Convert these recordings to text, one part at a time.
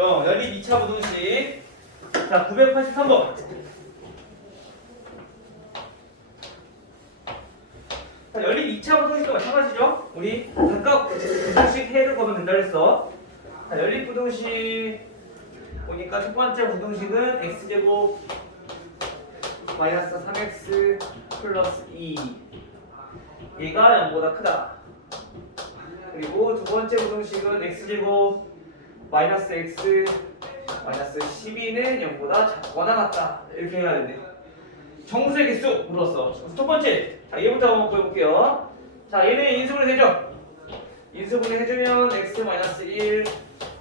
연립 2차 부등식. 자, 983번. 자, 연립 2차 부등식도 마찬가지죠. 우리 각각 부등식 해를 거면 된다 그랬어. 자, 연립 부등식 보니까 첫 번째 부등식은 x제곱 마이너스 3x 플러스 2 얘가 0보다 크다. 그리고 두 번째 부등식은 x제곱 마이너스 x 마이너스 12는 0보다 작거나 같다. 이렇게 해야 되네. 정수의 개수 물었어. 첫 번째, 자 얘부터 한번 보여볼게요. 자 얘는 인수분해 되죠? 인수분해 해주면 x 마이너스 1,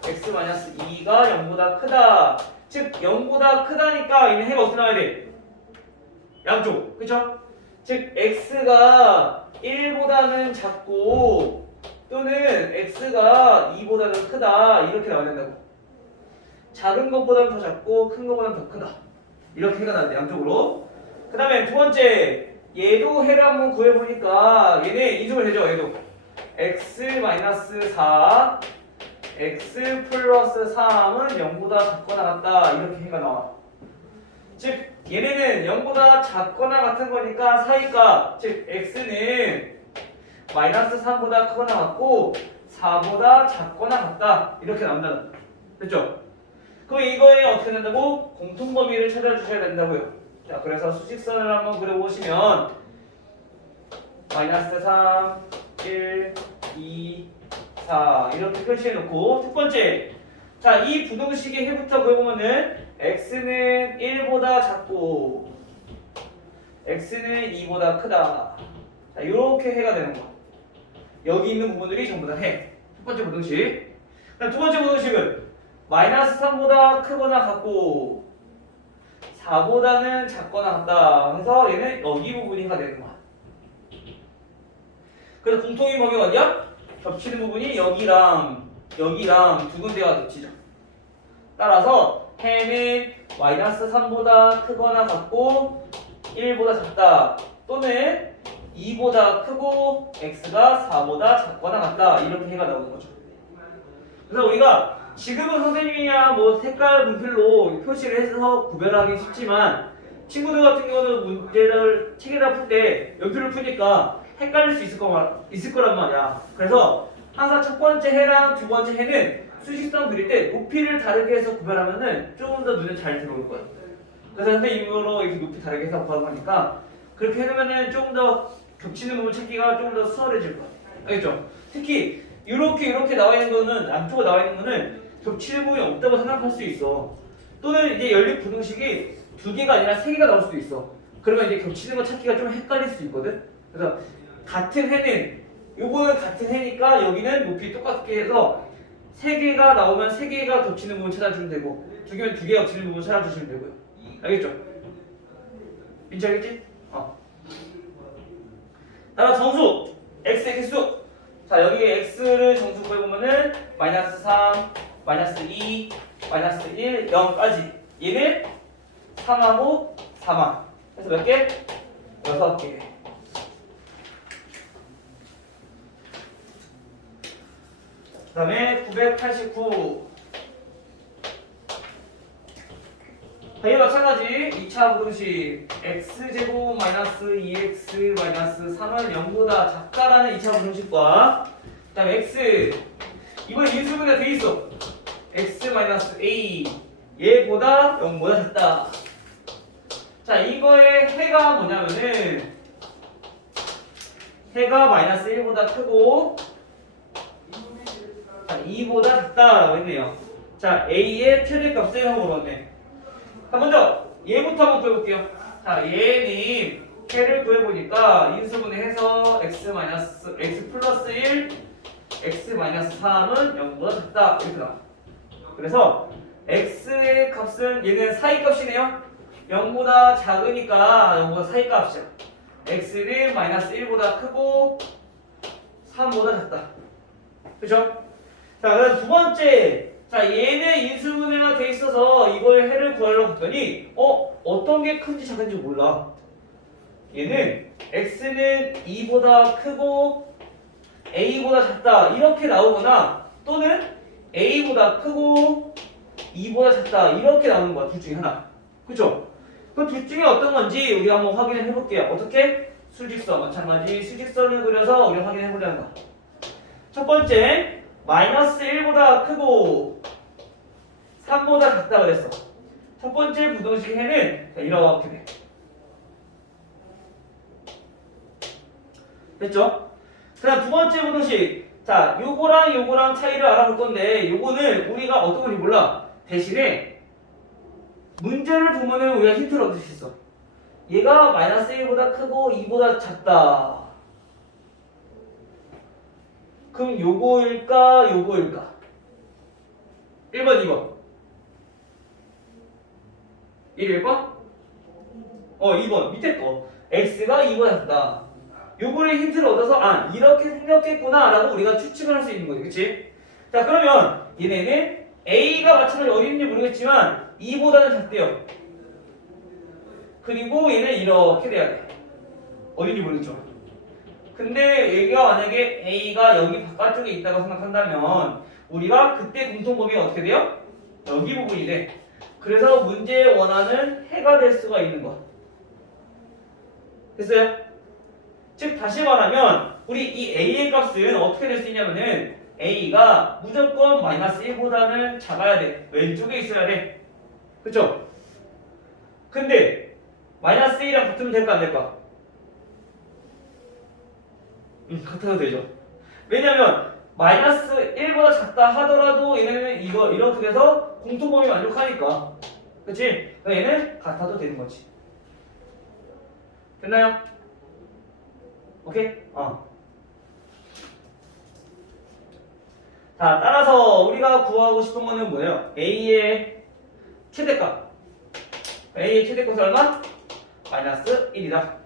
x 마이너스 2가 0보다 크다. 즉 0보다 크다니까 얘는 해가 어떻게 나와야 돼? 양쪽, 그쵸? 즉 x가 1보다는 작고 또는 x가 2보다는 크다 이렇게 나와야 된다고. 작은 것보다는 더 작고 큰 것보다는 더 크다 이렇게 해가 나는데 양쪽으로. 그 다음에 두 번째 얘도 해를 한번 구해보니까 얘네 인수를 해줘. 얘도 x-4 x 플러스 3은 0보다 작거나 같다 이렇게 해가 나와. 즉 얘네는 0보다 작거나 같은 거니까 사이값 즉 x는 마이너스 3보다 크거나 같고 4보다 작거나 같다 이렇게 나온다. 됐죠? 그럼 이거에 어떻게 된다고? 공통범위를 찾아주셔야 된다고요. 자 그래서 수직선을 한번 그려보시면 마이너스 3, 1, 2, 4 이렇게 표시해놓고 첫 번째 자 이 부등식의 해부터 그려보면은 x는 1보다 작고 x는 2보다 크다. 자 이렇게 해가 되는 거야. 여기 있는 부분들이 전부 다 해. 첫 번째 부등식. 두 번째 부등식은 마이너스 3보다 크거나 같고 4보다는 작거나 같다. 그래서 얘는 여기 부분이 해가 되는 거야. 그래서 공통인 범위가 어디야? 겹치는 부분이 여기랑 두 군데가 겹치죠. 따라서 해는 마이너스 3보다 크거나 같고 1보다 작다 또는 2보다 크고 x가 4보다 작거나 같다 이렇게 해가 나오는 거죠. 그래서 우리가 지금은 선생님이야 뭐 색깔 분필로 표시를 해서 구별하기 쉽지만 친구들 같은 경우는 문제를 책에다 풀 때 연필을 푸니까 헷갈릴 수 있을 거란 말이야. 그래서 항상 첫 번째 해랑 두 번째 해는 수직선 그릴 때 높이를 다르게 해서 구별하면은 조금 더 눈에 잘 들어올 거야. 그래서 선생님으로 이렇게 높이 다르게 해서 구별하니까 그렇게 해놓으면은 조금 더 겹치는 부분 찾기가 조금 더 수월해질 거야. 알겠죠? 특히 이렇게 나와 있는 거는 안쪽에 나와 있는 거는 겹치는 부분이 없다고 생각할 수 있어. 또는 이제 연립 부등식이 두 개가 아니라 세 개가 나올 수도 있어. 그러면 이제 겹치는 거 찾기가 좀 헷갈릴 수 있거든. 그래서 같은 해는 요거는 같은 해니까 여기는 높이 똑같게 해서 세 개가 나오면 세 개가 겹치는 부분 찾아주면 되고 두 개면 두 개가 겹치는 부분 찾아주시면 되고요. 알겠죠? 민지 알겠지? 다음 정수 x의 개수. 자 여기 x를 정수 구해보면은 마이너스 3, 마이너스 2, 마이너스 1, 0까지 얘는 3하고 4만 그래서 몇 개? 6개. 그 다음에 989. 이와 마찬가지 2차 부등식 x제곱 마이너스 2x 마이너스 3은 0보다 작다라는 2차 부등식과 그 다음에 x 이번에 인수분해가 돼 있어. x 마이너스 a 얘보다 0보다 작다. 자 이거의 해가 뭐냐면은 해가 마이너스 1보다 크고 2보다 작다라고 했네요. 자 a의 최대값을 한번 물었네. 자 먼저 얘부터 한번 구해볼게요. 자 얘는 해를 구해보니까 인수분해해서 x 플러스 1 x 마이너스 3은 0보다 작다 이렇게 나와. 그래서 x의 값은 얘는 사이값이네요. 0보다 작으니까 0보다 사이값이야. x는 마이너스 1보다 크고 3보다 작다. 그죠? 자 그다음 두 번째 자 얘네 인수분해가 돼 있어서 이거의 해를 구하려고 했더니 어떤 게 큰지 작은지 몰라. 얘는 x는 2보다 크고 a보다 작다 이렇게 나오거나 또는 a보다 크고 2보다 작다 이렇게 나오는 거야. 둘 중에 하나. 그쵸? 그 둘 중에 어떤 건지 우리가 한번 확인을 해볼게요. 어떻게? 수직선 마찬가지 수직선을 그려서 우리가 확인해 보려는 거야. 첫 번째 마이너스 1보다 크고 3보다 작다 그랬어. 첫 번째 부등식 해는 이렇게 돼. 됐죠? 그다음 두 번째 부등식. 자, 요거랑 차이를 알아볼 건데 요거는 우리가 어떤 건지 몰라. 대신에 문제를 보면은 우리가 힌트를 얻을 수 있어. 얘가 마이너스 1보다 크고 2보다 작다. 그럼 요거일까? 요거일까? 1번, 2번. 1번? 2번. 밑에 거. x가 2보다 작다. 요거를 힌트를 얻어서 이렇게 생겼겠구나 라고 우리가 추측을 할 수 있는 거지. 그치? 자, 그러면 얘네는 a가 마찬가지로 어디 있는지 모르겠지만 2보다는 작대요. 그리고 얘는 이렇게 돼야 돼. 어딘지 모르겠죠. 근데 얘가 만약에 a가 여기 바깥쪽에 있다고 생각한다면 우리가 그때 공통범위가 어떻게 돼요? 여기 부분이 돼. 그래서 문제에 원하는 해가 될 수가 있는 거야. 됐어요? 즉 다시 말하면 우리 이 a의 값은 어떻게 될 수 있냐면은 a가 무조건 마이너스 1보다는 작아야 돼. 왼쪽에 있어야 돼. 그쵸? 근데 마이너스 1이랑 같으면 될까 안 될까? 같아도 되죠. 왜냐면 마이너스 1보다 작다 하더라도 얘네는 이거 이렇게 돼서 공통범위 만족하니까. 그치? 그러니까 얘는 같아도 되는 거지. 됐나요? 오케이? 자, 따라서 우리가 구하고 싶은 거는 뭐예요? a의 최대값. a의 최대값이 얼마? 마이너스 1이다.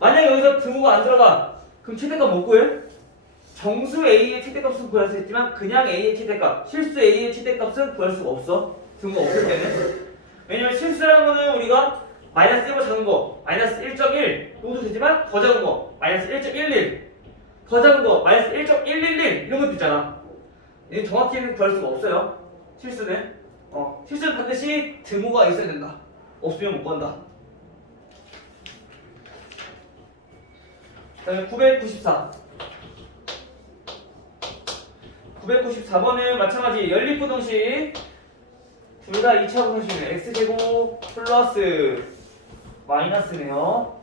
만약 여기서 등호가 안 들어가. 그럼 최대값 못 구해? 정수 a의 최대값은 구할 수 있지만 그냥 a의 최대값, 실수 a의 최대값은 구할 수가 없어. 등호가 없을 때는. 왜냐면 실수라는 거는 우리가 마이너스 1보다 작은 거, 마이너스 1.1 이것도 되지만 더 작은 거, 마이너스 1.11 더 작은 거, 마이너스 1.111 이런 것도 있잖아. 얘는 정확히는 구할 수가 없어요. 실수는. 실수는 반드시 등호가 있어야 된다. 없으면 못 구한다. 그 다음에 994. 994번은 마찬가지 연립부등식 둘 다 2차 부등식이네. x제곱 플러스 마이너스네요.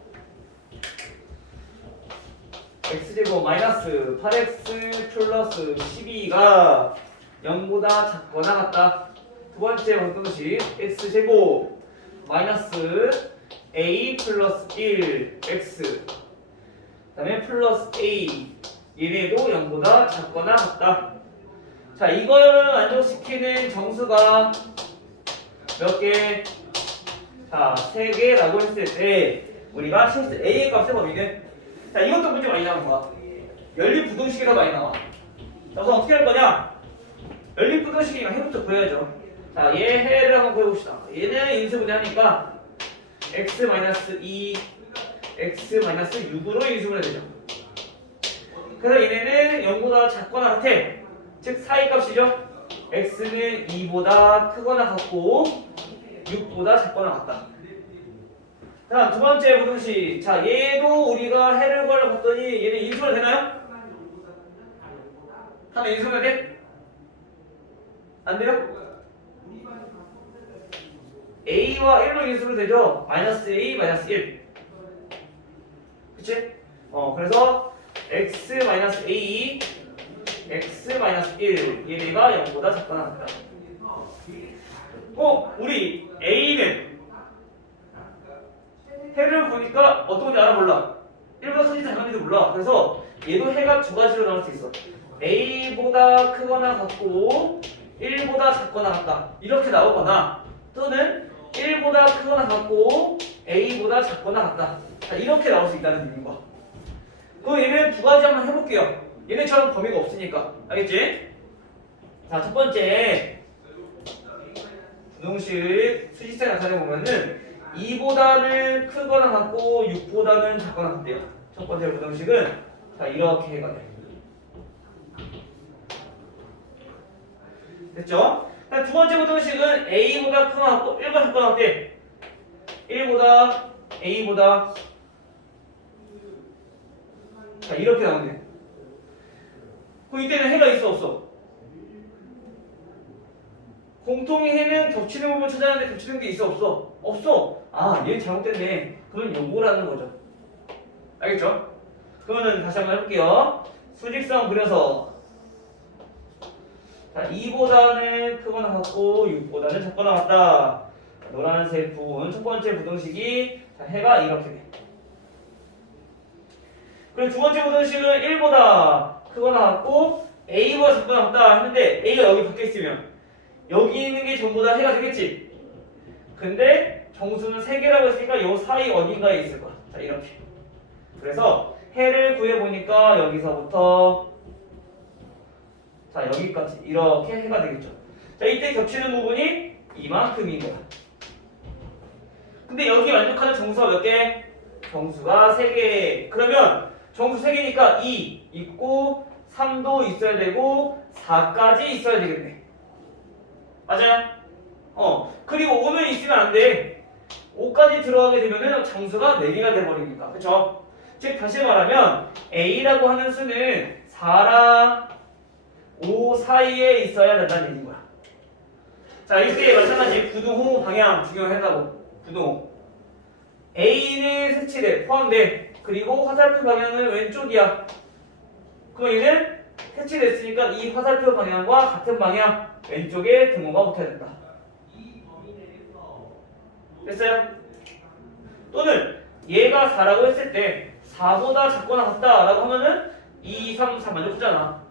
x제곱 마이너스 8x 플러스 12가 0보다 작거나 같다. 두 번째 부등식 x제곱 마이너스 a 플러스 1 x 그 다음에 플러스 a 얘네도 0보다 작거나 같다. 자, 이걸 만족시키는 정수가 몇 개? 자, 3개라고 했을 때 우리가 실수 a의 값의 범위는 자, 이것도 문제 많이 나오는 거야. 연립부등식이라 많이 나와. 그래서 어떻게 할 거냐? 연립부등식이니까 해부터 구해야죠. 자, 얘 해를 한번 구해봅시다. 얘는 인수분해하니까 x-2 x-6으로 인수분해 되죠. 그래서 얘네는 0보다 작거나 같아. 즉 사이값이죠. x는 2보다 크거나 같고 6보다 작거나 같다. 자, 두 번째 부등식. 자, 얘도 우리가 해를 구하려 봤더니 얘는 인수분해 되나요? 하나 인수분해 돼? 안 돼요? a와 1로 인수분해 되죠? 마이너스 a 마이너스 1. 그치? 그래서 x-a x-1 얘네가 0보다 작거나 같다. 우리 a는 해를 보니까 어떤 건지 알아 몰라. 1보다 크지 작은지도 몰라. 그래서 얘도 해가 두 가지로 나올 수 있어. a보다 크거나 같고 1보다 작거나 같다. 이렇게 나오거나 또는 1보다 크거나 같고 a보다 작거나 같다. 자, 이렇게 나올 수 있다는 얘기인 거야. 그럼 얘는 두 가지 한번 해볼게요. 얘네처럼 범위가 없으니까. 알겠지? 자, 첫 번째 부등식 수직선 나타내 보면은 2보다는 크거나 같고 6보다는 작거나 같대요. 첫 번째 부등식은 자, 이렇게 해가 돼. 됐죠? 두 번째 부등식은 a보다 크거나 같고 1보다 작거나 어때? 1보다 a보다 자 이렇게 나오네. 그럼 이때는 해가 있어 없어? 공통의 해는 겹치는 부분 찾아내는데 겹치는 게 있어 없어? 없어. 아 얘 잘못됐네. 그러면 요거라는 거죠. 알겠죠? 그러면은 다시 한번 해볼게요. 수직선 그려서 자 2보다는 크거나 같고 6보다는 작거나 같다. 노란색 부분 첫 번째 부등식이 자, 해가 이렇게 돼. 그리고 두 번째 부등식은 1보다 크거나 같고 a보다 작거나 같다 했는데 a가 여기 밖에 있으면 여기 있는 게 전부 다 해가 되겠지. 근데 정수는 3개라고 했으니까 요 사이 어딘가에 있을 거야. 자 이렇게. 그래서 해를 구해보니까 여기서부터 자 여기까지 이렇게 해가 되겠죠. 자 이때 겹치는 부분이 이만큼인 거야. 근데 여기 만족하는 정수가 몇 개? 정수가 3개. 그러면 정수 3개니까 2 있고 3도 있어야 되고 4까지 있어야 되겠네. 맞아요? 그리고 5는 있으면 안 돼. 5까지 들어가게 되면은 정수가 4개가 돼버리니까. 그쵸? 즉 다시 말하면 A라고 하는 수는 4랑 5 사이에 있어야 된다는 얘기인 거야. 자 이때 마찬가지 부등호 방향 중요하다고. 부등호 A는 색칠에 포함돼. 그리고 화살표 방향은 왼쪽이야. 그럼 얘는 색칠했으니까 이 화살표 방향과 같은 방향 왼쪽에 등호가 붙어야 된다. 됐어요? 또는 얘가 4라고 했을 때 4보다 작거나 같다라고 하면은 2, 3, 4 만족하잖아.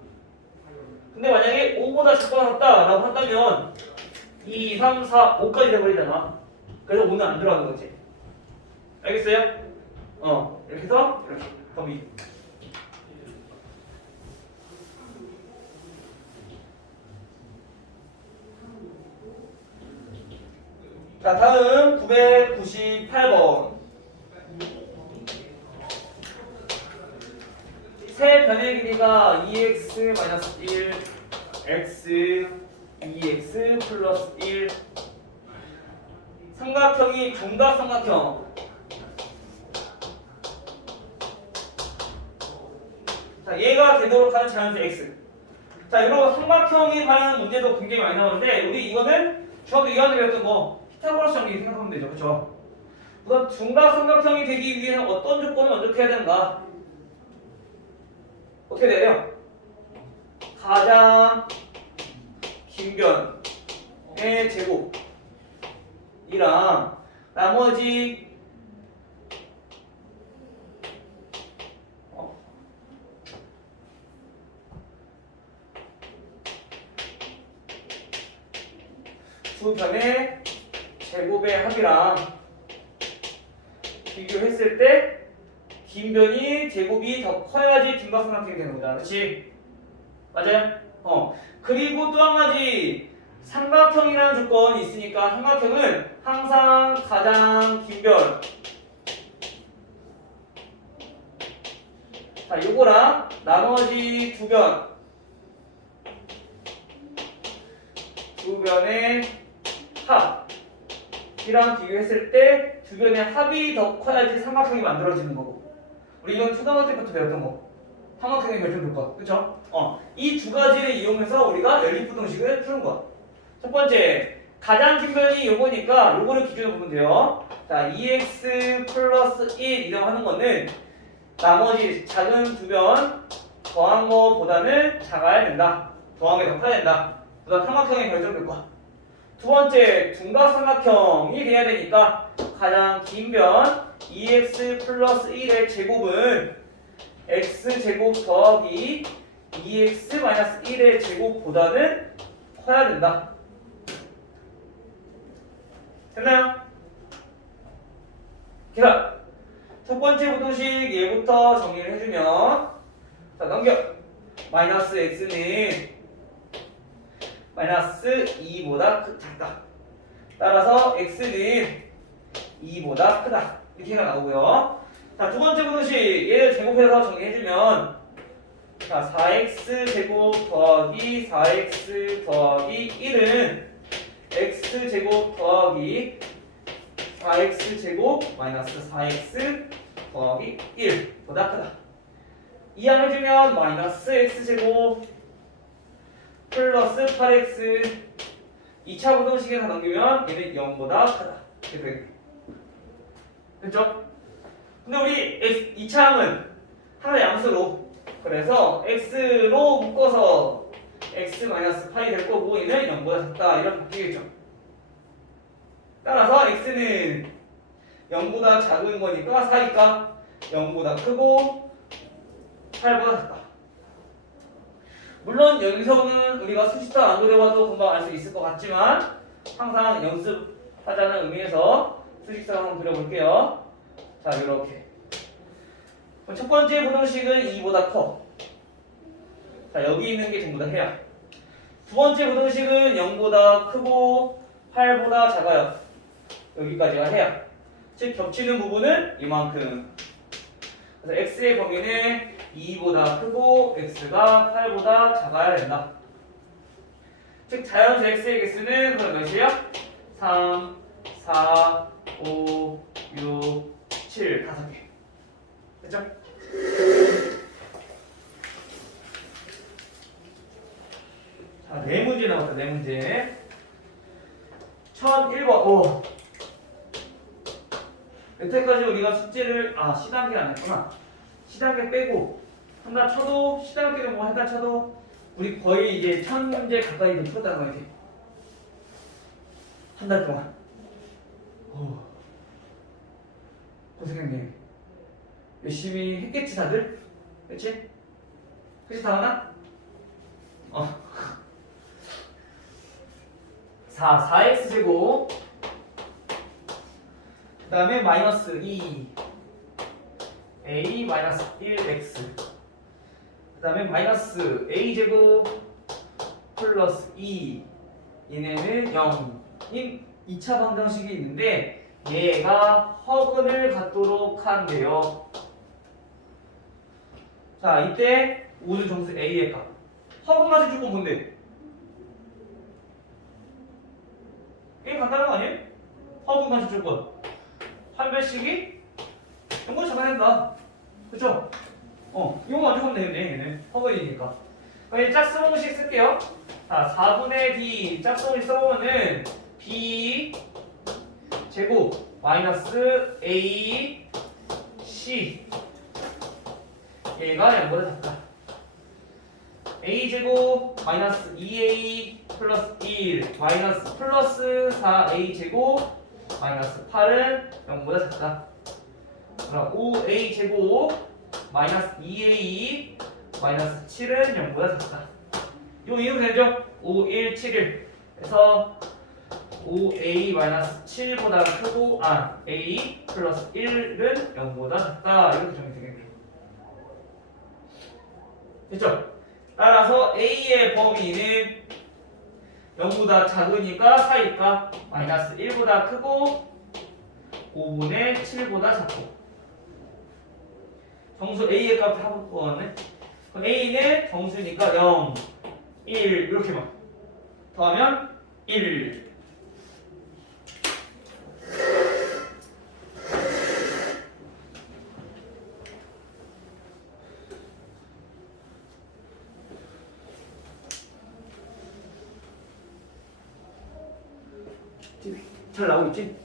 근데 만약에 5보다 작거나 같다라고 한다면 2, 3, 4, 5까지 돼버리잖아. 그래서 5는 안 들어가는 거지. 알겠어요? 이렇게 해서 이렇게 더비. 자 다음 998번 세 변의 길이가 2x-1 x 2x 플러스 1 삼각형이 중각삼각형. 자 얘가 되도록 하는 자연수 x. 자 여러분 삼각형이 관한 문제도 굉장히 많이 나오는데 우리 이거는 중학교 2학년에 배웠던 거 피타고라스 정리 생각하면 되죠. 그렇죠? 우선 중각삼각형이 되기 위해서 어떤 조건을 만족해야 되는가? 어떻게 돼요? 가장 긴 변의 제곱이랑 나머지 두 변의 제곱의 합이랑 비교했을 때 긴 변이 제곱이 더 커야지 중각삼각형이 되는 거잖아. 그렇지? 맞아요? 그리고 또 한 가지 삼각형이라는 조건이 있으니까 삼각형은 항상 가장 긴 변. 자, 요거랑 나머지 두 변의 합이랑 비교했을 때 두 변의 합이 더 커야지 삼각형이 만들어지는 거고. 우리 이건 초등학교 때부터 배웠던 거. 삼각형의 결정조건. 그쵸? 이 두 가지를 이용해서 우리가 연립부등식을 푸는 거야. 첫 번째, 가장 긴 변이 요거니까 요거를 기준으로 보면 돼요. 자, 2x 플러스 1이라고 하는 거는 나머지 작은 두 변 더한 거보다는 작아야 된다. 더한 게 더 커야 된다. 그다음 삼각형의 결정조건. 두 번째, 중각삼각형이 돼야 되니까 가장 긴 변 2x 플러스 1의 제곱은 x제곱 더하기 2x 마이너스 1의 제곱보다는 커야 된다. 됐나요? 자, 첫 번째 부등식 얘부터 정리를 해주면 자 넘겨. 마이너스 x는 마이너스 2보다 작다. 따라서 x는 2보다 크다. 이렇게가 나오고요. 자, 두 번째 부등식 얘를 제곱해서 정리해주면 자, 4x제곱 더하기 4x 더하기 1은 x제곱 더하기 4x제곱 마이너스 4x 더하기 1보다 크다. 이항해주면 마이너스 x제곱 플러스 8x 2차 부동식에서 넘기면 얘는 0보다 크다. 이렇게 됐죠? 근데 우리 2차항은 하나의 양수로, 그래서 x로 묶어서 x-8이 될 거고 얘는 0보다 작다 이렇게 바뀌겠죠. 따라서 x는 0보다 작은 거니까 4니까 0보다 크고 8보다 작다. 물론 여기서는 우리가 수식사 안 그려봐도 금방 알 수 있을 것 같지만 항상 연습하자는 의미에서 수식사 한번 그려볼게요. 자, 이렇게 첫 번째 부등식은 2보다 커. 자, 여기 있는 게 전부 다 해야. 두 번째 부등식은 0보다 크고 8보다 작아요. 여기까지가 해야. 즉 겹치는 부분은 이만큼. 그래서 x의 범위는 2보다 크고 x가 8보다 작아야 된다. 즉 자연수 x의 개수는 그럼 몇이야? 3, 4, 5, 6, 7, 5개. 됐죠? 자, 네 문제 남았다. 네 문제. 1001번. 오. 여태까지 우리가 숙제를 C단계 안 했구나. C단계 빼고 한다 쳐도 C단계도 뭐 한다 쳐도 우리 거의 이제 1000문제 가까이 좀 풀었다는 거지. 한 달 동안. 오. 고생했네. 열심히 했겠지 다들? 그치? 그치 다은아? 4x제곱 그 다음에 마이너스 2 a 마이너스 1x 그 다음에 마이너스 a제곱 플러스 2 얘네는 0인 2차 방정식이 있는데 얘가 허근을 갖도록 한대요. 자, 이때 모든 정수 a의 값 허근 가질 조건 뭔데? 이게 간단한 거 아니에요? 허근 가질 조건 판별식이 이거 잡아낸다. 그쵸? 이거 만족하면 되겠네. 얘는 허근이니까. 그럼 짝수공식 쓸게요. 자, 4분의 b 짝수공식 써보면은 b 제곱 마이너스 a c 얘가 0보다 작다. a 제곱 마이너스 2a 플러스 1 마이너스 플러스 4a 제곱 마이너스 8은 0보다 작다. 그럼 5a 제곱 마이너스 2a 마이너스 7은 0보다 작다. 이거 이으면 되죠? 5, 1, 7, 1 그래서 5a 마이너스 7보다 크고 a 플러스 1은 0보다 작다. 이렇게 정리 되겠네요. 됐죠? 따라서 a의 범위는 0보다 작으니까 4니까 마이너스 1보다 크고 5분의 7보다 작고 정수 a의 값을 한번 뽑았네. 그럼 a는 정수니까 0, 1 이렇게만 더하면 1 잘 나오고 있지?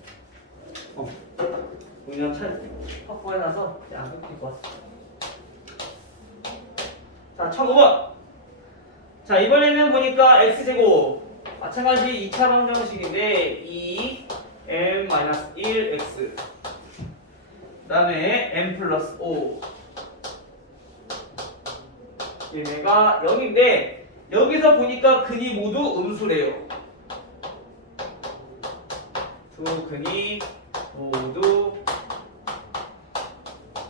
그냥 잘 확보해놔서 안 끊길 것 같아. 자, 1005번. 자, 이번에는 보니까 x제곱 마찬가지 2차 방정식인데 2m-1x 그 다음에 m 플러스 5 얘네가 0인데 여기서 보니까 근이 모두 음수래요. 두 근이 모두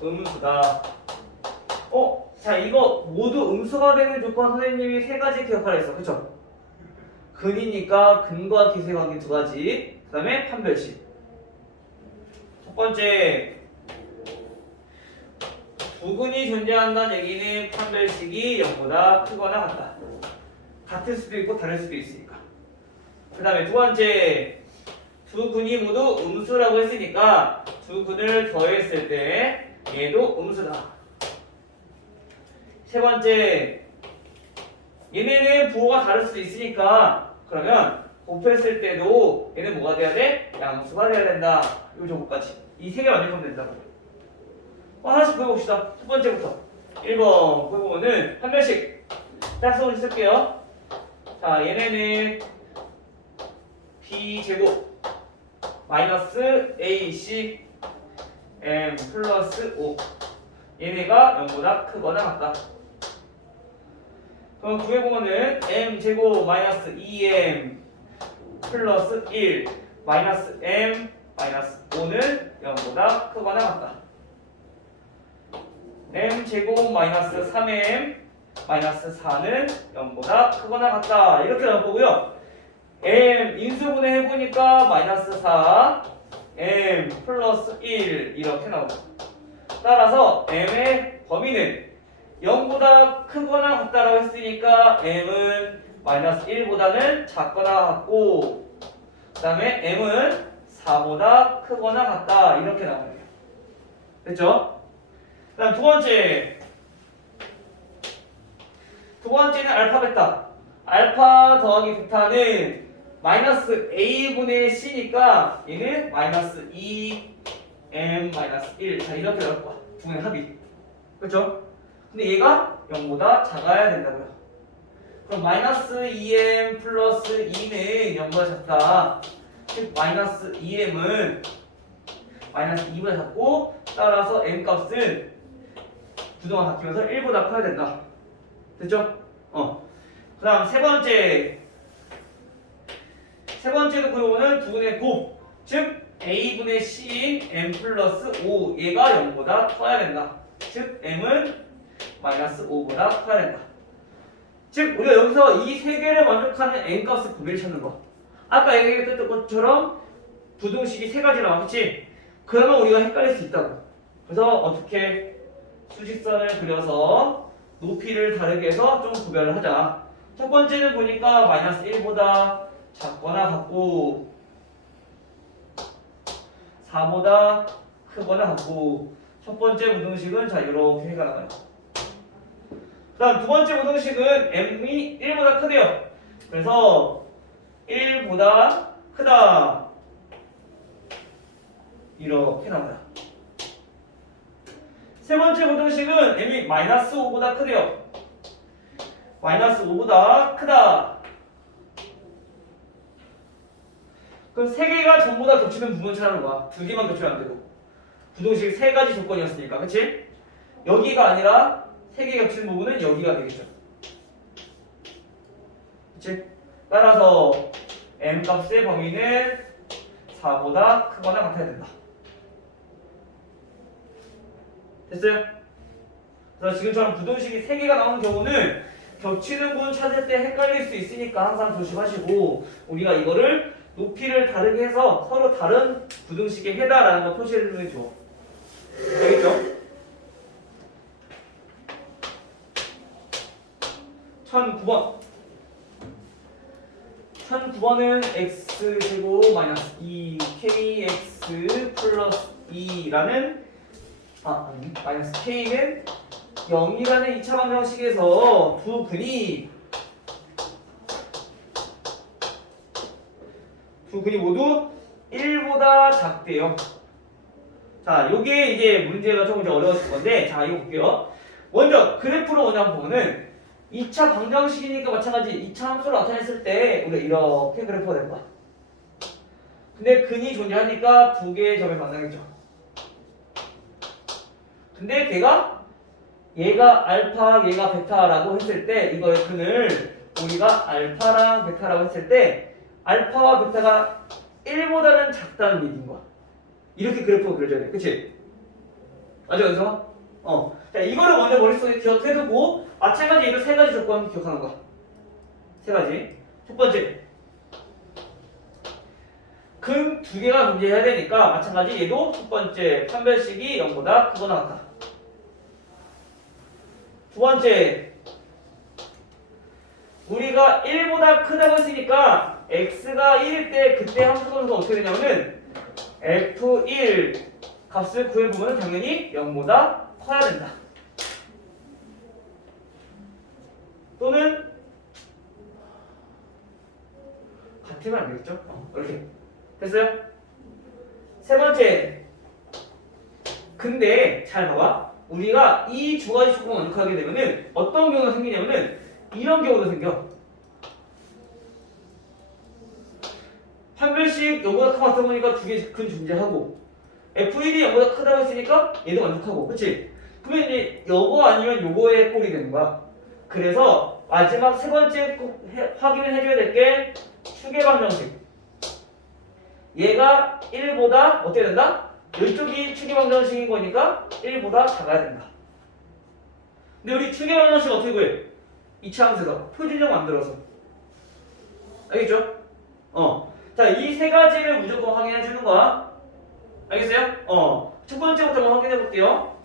음수다. 자, 이거 모두 음수가 되는 조건 선생님이 세 가지 기억하라 했어. 그쵸? 근이니까 근과 기세 관계 두 가지. 그 다음에 판별식. 첫 번째, 부근이 존재한다는 얘기는 판별식이 0보다 크거나 같다. 같을 수도 있고 다를 수도 있으니까. 그 다음에 두 번째, 두 근이 모두 음수라고 했으니까 두 근을 더했을 때 얘도 음수다. 세 번째, 얘네는 부호가 다를 수도 있으니까 그러면 곱했을 때도 얘는 뭐가 돼야 돼? 양수가 돼야 된다. 요 정도까지. 이 세 개 완성하면 된다고. 하나씩 보여봅시다. 첫 번째부터 1번 보여보면은 한 명씩 짝수를 쓸게요. 자, 얘네는 b제곱 마이너스 ac m 플러스 5 얘네가 0보다 크거나 같다. 그럼 구해보면은 m제곱 마이너스 2m 플러스 1 마이너스 m 마이너스 5는 0보다 크거나 같다. m제곱 마이너스 3m 마이너스 4는 0보다 크거나 같다. 이렇게 나올 거고요. m 인수분해 해보니까 마이너스 4 m 플러스 1 이렇게 나오고, 따라서 m의 범위는 0보다 크거나 같다라고 했으니까 m은 마이너스 1보다는 작거나 같고, 그 다음에 m은 4보다 크거나 같다. 이렇게 나와요. 됐죠? 그 다음 두 번째는 알파 베타. 알파 더하기 베타는 마이너스 a분의 c니까 얘는 마이너스 2m 마이너스 1. 자, 이렇게 나올 거야. 두 개의 합이. 그렇죠? 근데 얘가 0보다 작아야 된다고요. 그럼 마이너스 2m 플러스 2는 0보다 작다. 즉 마이너스 2m은 마이너스 2보다 작고, 따라서 m 값은 부동화 바뀌면서 1보다 커야 된다. 됐죠? 그 다음 세 번째도 그러면은 두 분의 곱, 즉 a분의 c인 m 플러스 5 얘가 0보다 커야 된다. 즉 m은 마이너스 5보다 커야 된다. 즉 우리가 여기서 이 세 개를 만족하는 n 값을 구별을 찾는 거. 아까 얘기했던 것처럼 부등식이 세 가지 나왔지. 그러면 우리가 헷갈릴 수 있다고. 그래서 어떻게 수직선을 그려서 높이를 다르게 해서 좀 구별을 하자. 첫 번째는 보니까 마이너스 1보다 작거나 같고 4보다 크거나 같고, 첫 번째 부등식은 자 이렇게 해가 나가요. 그 다음 두 번째 부등식은 m이 1보다 크대요. 그래서 1보다 크다 이렇게 나와요. 세 번째 부등식은 m이 마이너스 5보다 크대요. 마이너스 5보다 크다. 그럼 세 개가 전부 다 겹치는 부분 찾는 거야. 두 개만 겹치면 안 되고. 부등식 세 가지 조건이었으니까, 그치? 여기가 아니라 세 개 겹치는 부분은 여기가 되겠죠. 그치? 따라서 m 값의 범위는 4보다 크거나 같아야 된다. 됐어요? 그래서 지금처럼 부등식이 3개가 나오는 경우는 겹치는 부분 찾을 때 헷갈릴 수 있으니까 항상 조심하시고, 우리가 이거를 높이를 다르게 해서 서로 다른 부등식의 해다라는 거 표시를 해줘. 알겠죠? 1009번은 x제곱 마이너스 2kx 플러스 2라는 마이너스 k는 0이라는 2차 방정식에서 두 근이 모두 1보다 작대요. 자, 요게 이제 문제가 조금 어려웠을 건데, 자, 이거 볼게요. 먼저 그래프로 먼저 한번 보면은 2차 방정식이니까 마찬가지 2차 함수를 나타냈을 때 우리가 이렇게 그래프가 될 거야. 근데 근이 존재하니까 두 개의 점을 만나겠죠. 근데 얘가 알파, 얘가 베타라고 했을 때, 이거의 근을 우리가 알파랑 베타라고 했을 때 알파와 베타가 1보다는 작다는 얘기인 거야. 이렇게 그래프가 그려져야 돼. 그치? 맞아, 그래서? 자, 이거를 먼저 머릿속에 기억해두고, 마찬가지 얘도 세 가지 조건 기억하는 거야. 세 가지. 첫 번째, 근 두 개가 존재해야 되니까 마찬가지 얘도 첫 번째 판별식이 0보다 크거나 같다. 두 번째, 우리가 1보다 크다고 했으니까 x가 1일 때 그때 함수점수가 어떻게 되냐면은 f1 값을 구해보면 당연히 0보다 커야 된다. 또는 같으면 안 되겠죠? 이렇게 됐어요? 세 번째, 근데 잘 봐봐. 우리가 이 두 가지 조건을 완벽하게 되면은 어떤 경우가 생기냐면은 이런 경우도 생겨. 판별식 0보다 크고 같다 보니까 두 개 근 존재하고 F1이 0보다 크다고 했으니까 얘도 만족하고, 그치? 그러면 이제 요거 아니면 요거의 꼴이 되는 거야. 그래서 마지막 세 번째 꼭 확인을 해줘야 될 게 추계방정식. 얘가 1보다 어떻게 된다? 이쪽이 추계방정식인 거니까 1보다 작아야 된다. 근데 우리 추계방정식 어떻게 구해? 이차함수에서 표준형 만들어서. 알겠죠? 자, 이 세 가지를 무조건 확인해 주는 거야. 알겠어요? 첫 번째부터 한번 확인해 볼게요.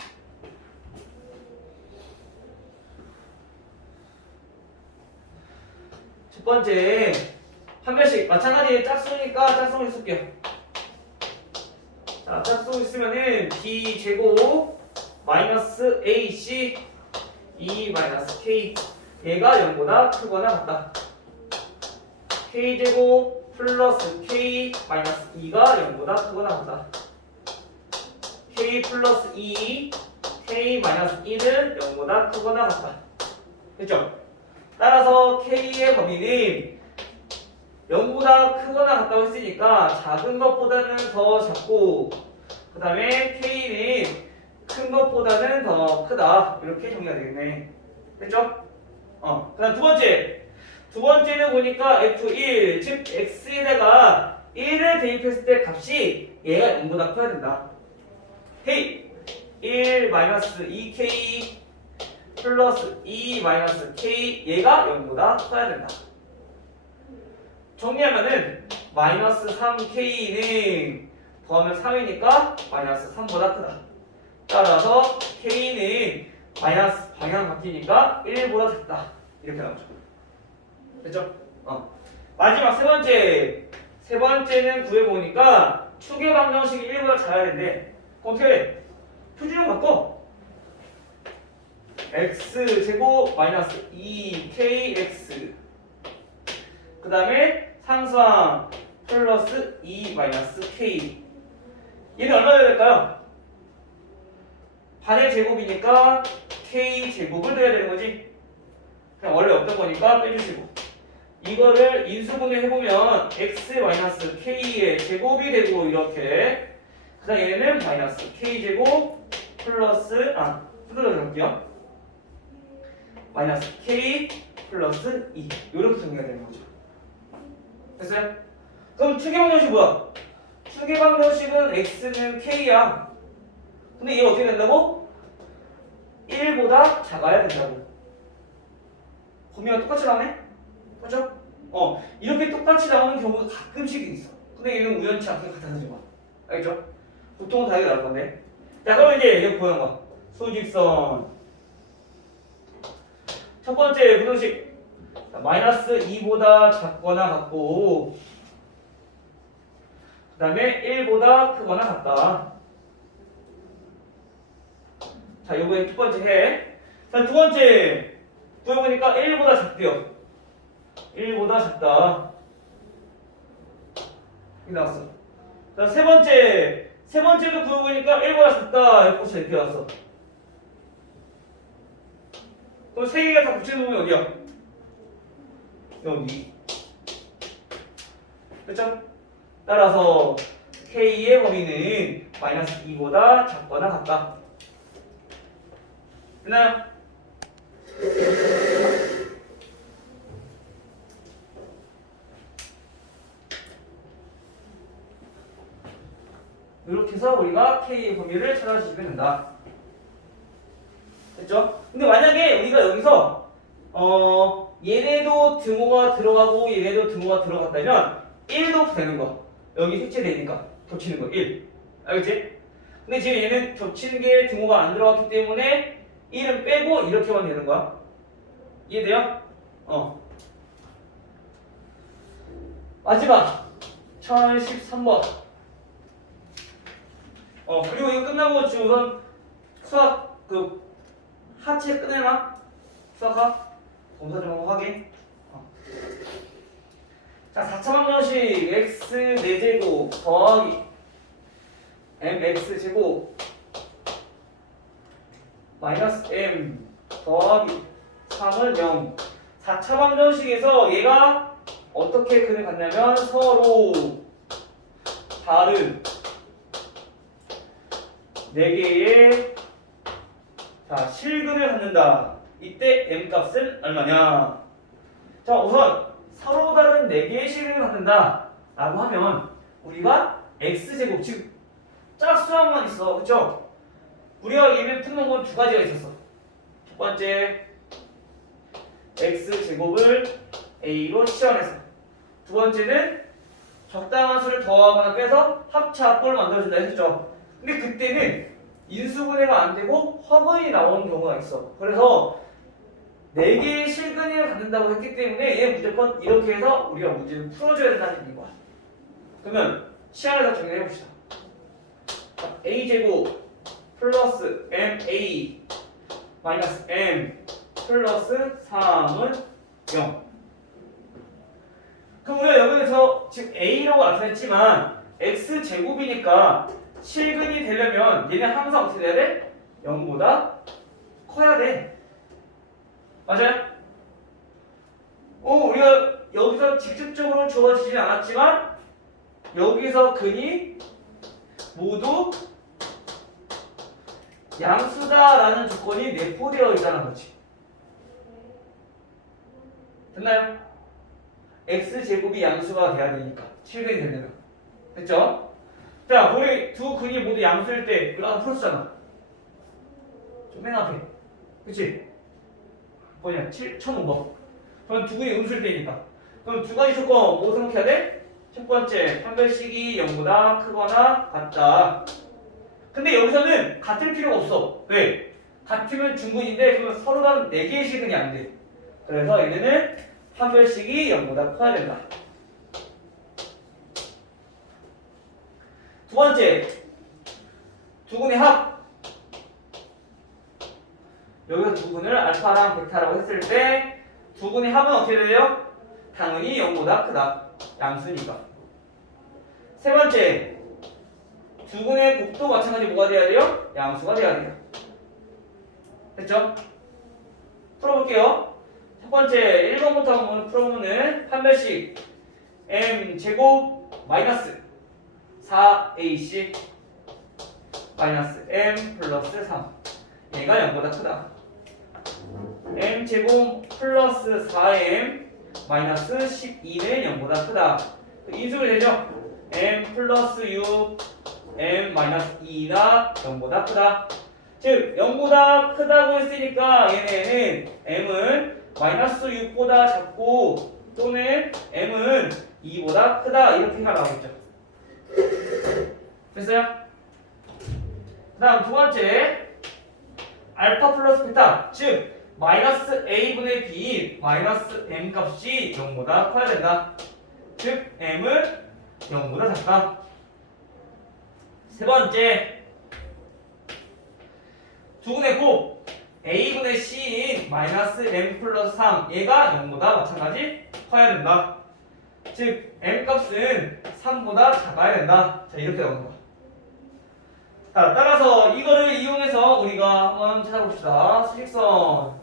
첫 번째, 한 별씩 마찬가지 짝수니까 짝수를 쓸게요. 자, 짝수 있으면은 b 제곱 마이너스 ac 2 마이너스 k 얘가 0보다 크거나 같다. k 제곱 플러스 k 마이너스 2가 0보다 크거나 같다. k 플러스 2 k 마이너스 1은 0보다 크거나 같다. 됐죠? 따라서 k의 범위는 0보다 크거나 같다고 했으니까 작은 것보다는 더 작고, 그 다음에 k는 큰 것보다는 더 크다. 이렇게 정리가 되겠네. 됐죠? 그 다음 두 번째는 보니까 f1, 즉 x에다가 1을 대입했을 때 값이 얘가 0보다 커야 된다. k 1 마이너스 2k 플러스 2 마이너스 k 얘가 0보다 커야 된다. 정리하면은 마이너스 3k는 더하면 3이니까 마이너스 3보다 크다. 따라서 k는 마이너스 방향 바뀌니까 1보다 작다. 이렇게 나오죠. 됐죠? 마지막 세 번째는 구해보니까 추계방정식이 1보다 작아야 되는데 어떻게 표준형 바꿔? x제곱 마이너스 2kx 그 다음에 상수항 플러스 2 마이너스 k 얘는 얼마 돼야 될까요? 반의 제곱이니까 k 제곱을 넣어야 되는 거지. 그냥 원래 없던 거니까 빼주시고 이거를 인수분해 해보면 x 마이너스 k의 제곱이 되고 이렇게 그 다음 얘는 마이너스 k 제곱 플러스 뜯어져 갈게요. 마이너스 k 플러스 2 이렇게 정리가 되는 거죠. 됐어요? 그럼 추계방정식 뭐야? 추계방정식은 x는 k야. 근데 얘가 어떻게 된다고? 1보다 작아야 된다고. 범위가 똑같이 나오네? 그렇죠? 이렇게 똑같이 나오는 경우가 가끔씩 있어. 근데 얘는 우연치 않게 같아지는 거야. 알겠죠? 보통은 다르게 나올 건데. 자, 그럼 이제 여기 보는 거. 수직선. 첫 번째 부등식. 마이너스 2보다 작거나 같고, 그 다음에 1보다 크거나 같다. 자, 요거에 첫 번째 해. 자, 두 번째. 구해보니까 1보다 작대요. 1보다 작다. 이렇게 나왔어. 자, 세 번째도 구해보니까 1보다 작다. 이렇게 나왔어. 그럼 세 개가 다 붙여놓으면 어디야? 여기. 그렇죠? 따라서 k의 범위는 마이너스 2보다 작거나 같다. 됐나요? 이렇게 해서 우리가 k의 범위를 찾아주시면 된다. 됐죠? 근데 만약에 우리가 여기서 얘네도 등호가 들어가고 얘네도 등호가 들어갔다면 1도 되는 거. 여기 색채되니까 겹치는 거 1. 알겠지? 근데 지금 얘는 겹치는 게 등호가 안 들어갔기 때문에 1은 빼고 이렇게만 되는 거야. 이해돼요? 마지막 1013번. 그리고 이거 끝나고 지금 우선 수학 그 하체 끝내나? 수학학? 검사 좀 한번 확인. 자, 4차방정식 x 4제곱 더하기 mx제곱 마이너스 m 더하기 3은 0. 4차방정식에서 얘가 어떻게 그를 갖냐면 서로 다른 4개의 자, 실근을 갖는다. 이때 m 값은 얼마냐? 자, 우선 서로 다른 4개의 실근을 갖는다 라고 하면 우리가 x제곱, 즉 짝수항만 있어. 그쵸? 우리가 예면 푸는 건 두 가지가 있었어. 첫 번째 x제곱을 a로 치환해서, 두 번째는 적당한 수를 더하거나 빼서 합차 합골을 만들어준다 했죠. 근데 그때는 인수분해가 안 되고 화분이 나오는 경우가 있어. 그래서 4개의 실근을 갖는다고 했기 때문에 얘 무조건 이렇게 해서 우리가 문제를 풀어줘야 된다는 얘기인 거야. 그러면 치환해서 정리해 봅시다. a제곱 플러스 ma 마이너스 m 플러스 3은 0. 그럼 우리가 여기서 지금 a라고 나타냈지만 x제곱이니까 실근이 되려면 얘는 항상 어떻게 돼야 돼? 0보다 커야 돼. 맞아요? 우리가 여기서 직접적으로 주어지진 않았지만 여기서 근이 모두 양수다라는 조건이 내포되어 있다는 거지. 됐나요? x제곱이 양수가 돼야 되니까 실근이 되려면. 됐죠? 자, 우리 두 근이 모두 양수일 때 이거 풀었잖아. 좀 맨 앞에. 그치? 뭐냐? 1005번. 그럼 두 근이 음수일 때니까. 그럼 두 가지 조건 뭐 생각해야 돼? 첫 번째, 판별식이 0보다 크거나 같다. 근데 여기서는 같을 필요가 없어. 왜? 같으면 중근인데 그러면 서로 다른 4개의 식은이 안 돼. 그래서 얘네는 판별식이 0보다 커야 된다. 두 번째, 두 근의 합. 여기서 두 근을 알파랑 베타라고 했을 때 두 근의 합은 어떻게 돼요? 당연히 0보다 크다. 양수니까. 세 번째, 두 근의 곱도 마찬가지 뭐가 돼야 돼요? 양수가 돼야 돼요. 됐죠? 풀어볼게요. 첫 번째 1번부터 한번 풀어보면 판별식 m제곱 마이너스 4ac 마이너스 m 플러스 3 얘가 0보다 크다. m제곱 플러스 4m 마이너스 12는 0보다 크다. 인수를 되죠? m 플러스 6 m 마이너스 2가 0보다 크다. 즉 0보다 크다고 했으니까 얘네는 m은 마이너스 6보다 작고 또는 m은 2보다 크다 이렇게가 나오겠죠. 됐어요? 그 다음 두 번째 알파 플러스 베타, 즉 마이너스 a분의 b 마이너스 m 값이 0보다 커야 된다. 즉 m은 0보다 작다. 세 번째, 두근의 곱 a분의 c인 마이너스 m 플러스 3 얘가 0보다 마찬가지 커야 된다. 즉 m 값은 3보다 작아야 된다. 자, 이렇게 나오는 거야. 자, 따라서 이거를 이용해서 우리가 한번 찾아봅시다. 수직선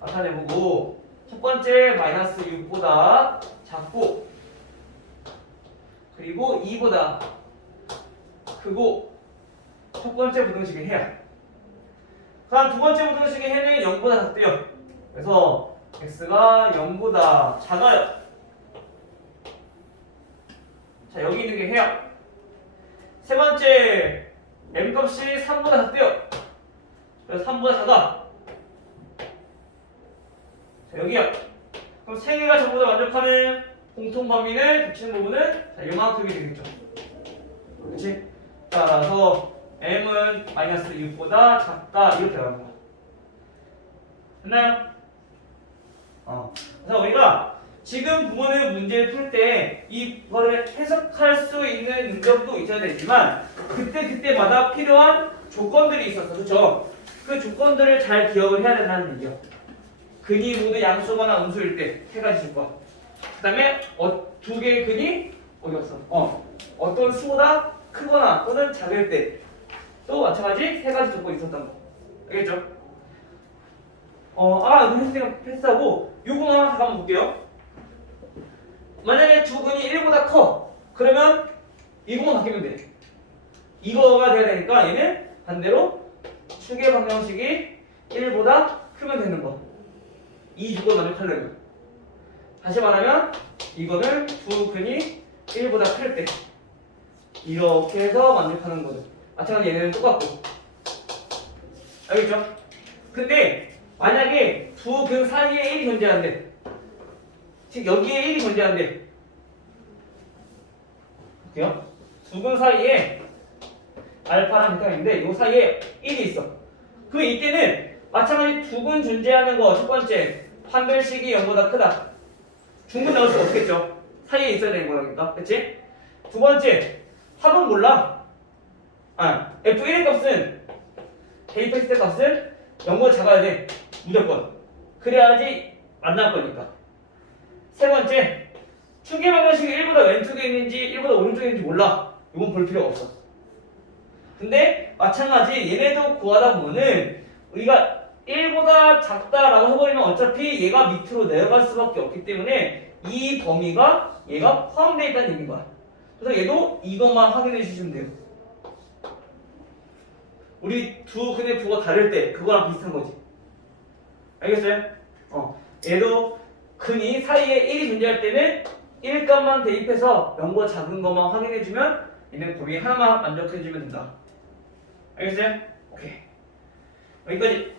나타내보고 첫 번째 마이너스 6보다 작고 그리고 2보다 크고 첫 번째 부등식의 해야. 그다음 두 번째 부등식의 해는 0보다 작대요. 그래서 x가 0보다 작아요. 자, 여기 있는 게 해야. 세 번째 m 값이 3보다 작대요. 그래서 3보다 작아. 자, 여기요. 그럼 세 개가 전부 다 만족하는 공통 범위를 겹치는 부분은 자, 요만큼이 되겠죠. 그렇지? 따라서 m은 마이너스 6보다 작다 이렇게 나오는 거야. 됐나요? 그래서 우리가 지금 부분의 문제를 풀 때 이거를 해석할 수 있는 능력도 있어야 되지만 그때마다 필요한 조건들이 있었어. 그렇죠? 그 조건들을 잘 기억을 해야 된다는 얘기야. 근이 모두 양수거나 음수일 때 세 가지 조건. 그 다음에 두 개의 근이 어디 갔어? 어떤 수보다 크거나 또는 작을 때 또 마찬가지 세 가지 조건이 있었던 거. 알겠죠? 이거 패스하고 요거만 잠깐만 볼게요. 만약에 두 근이 1보다 커. 그러면 이거만 바뀌면 돼. 이거가 돼야 되니까 얘는 반대로 축의 방정식이 1보다 크면 되는 거. 이 조건 만족하려면. 다시 말하면 이거는 두 근이 1보다 클 때. 이렇게 해서 만족하는 거죠. 마찬가지 얘네는 똑같고. 알겠죠? 근데 만약에 두 근 사이에 1이 존재하는데 즉 여기에 1이 존재하는데 볼게요. 두 근 사이에 알파랑 베타가 있는데 이 사이에 1이 있어. 그럼 이때는 마찬가지 두 근 존재하는 거 첫 번째 판별식이 0보다 크다. 중근 나올 수 없겠죠. 사이에 있어야 되는 거니까. 그치? 두 번째 합은 몰라. F1의 값은 대입했을 때 값은 0보다 작아야 돼. 무조건. 그래야지 만날 거니까. 세 번째 축의 방정식이 1보다 왼쪽에 있는지 1보다 오른쪽에 있는지 몰라. 이건 볼 필요가 없어. 근데 마찬가지 얘네도 구하다 보면은 우리가 1보다 작다라고 해버리면 어차피 얘가 밑으로 내려갈 수밖에 없기 때문에 이 범위가 얘가 포함되어 있다는 얘기인 거야. 그래서 얘도 이것만 확인해 주시면 돼요. 우리 두 근의 부호가 다를 때 그거랑 비슷한 거지. 알겠어요? 얘도 근이 사이에 1이 존재할 때는 1값만 대입해서 0보다 작은 것만 확인해주면 얘는 범위 하나만 만족해주면 된다. 알겠어요? 오케이. 여기까지.